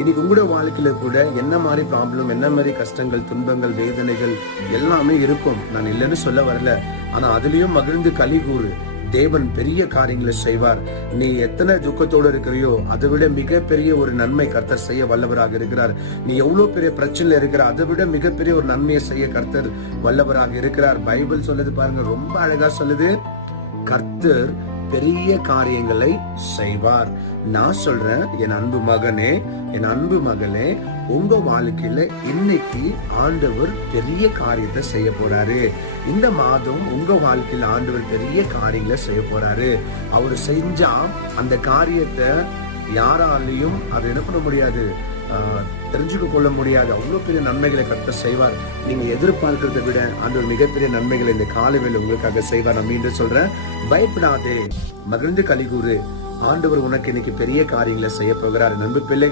இன்னைக்கு உங்களோட வாழ்க்கையில கூட என்ன மாதிரி ப்ராப்ளம், என்ன மாதிரி கஷ்டங்கள், துன்பங்கள், வேதனைகள் எல்லாமே இருக்கும். நான் இல்லைன்னு சொல்ல வரல. ஆனா அதுலயும் மகிழ்ந்து களி கூறு. தேவன் பெரிய காரியங்களை செய்வார். நீ எத்தனை துக்கத்தோடு இருக்கிறியோ அதை விட மிகப்பெரிய ஒரு நன்மை கர்த்தர் செய்ய வல்லவராக இருக்கிறார். நீ எவ்வளவு பெரிய பிரச்சனை இருக்கிற அதை விட மிகப்பெரிய ஒரு நன்மையை செய்ய கர்த்தர் வல்லவராக இருக்கிறார். பைபிள் சொல்லுது பாருங்க, ரொம்ப அழகா சொல்லுது, கர்த்தர் பெரிய காரியங்களை செய்வார். நான் சொல்றேன், என் அன்பு மகனே, என் அன்பு மகளே, உங்க வாழ்க்கையில இன்னைக்கு ஆண்டவர் பெரிய காரியத்தை செய்ய போறாரு. இந்த மாதம் உங்க வாழ்க்கையில ஆண்டவர் பெரிய காரியங்களை செய்ய போறாரு. அவர் செஞ்சா அந்த காரியத்தை யாராலையும் அதை என்ன பண்ண முடியாது, தெரிஞ்சுக்க கொள்ள முடியாது. அவ்வளவு பெரிய நன்மைகளை கர்த்தர் செய்வார். நீங்க எதிர்பார்க்கிறதை விட ஆண்டவர் மிகப்பெரிய நன்மைகளை இந்த காலவேளை உங்களுக்காக செய்வார். நான் மீண்டும் சொல்றேன், பயப்படாதே, மகிழ்ந்து களி கூறு. ஆண்டவர் உனக்கு இன்னைக்கு பெரிய காரியங்களை செய்ய போகிறார். நண்பு பிள்ளைகள்,